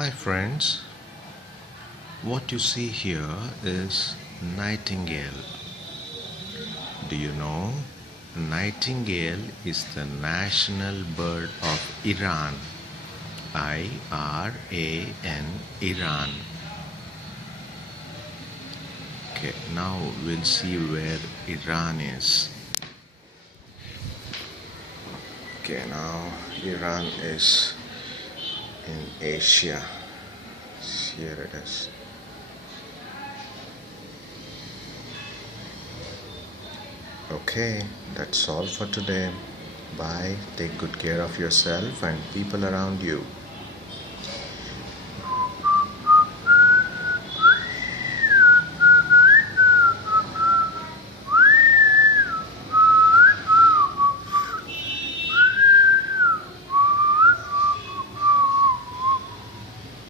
Hi friends, what you see here is Nightingale. Do you know? Nightingale is the national bird of Iran. I-R-A-N, Iran. Okay, now we'll see where Iran is. Okay, now Iran is in Asia. Here it is. Okay, that's all for today. Bye. Take good care of yourself and people around you.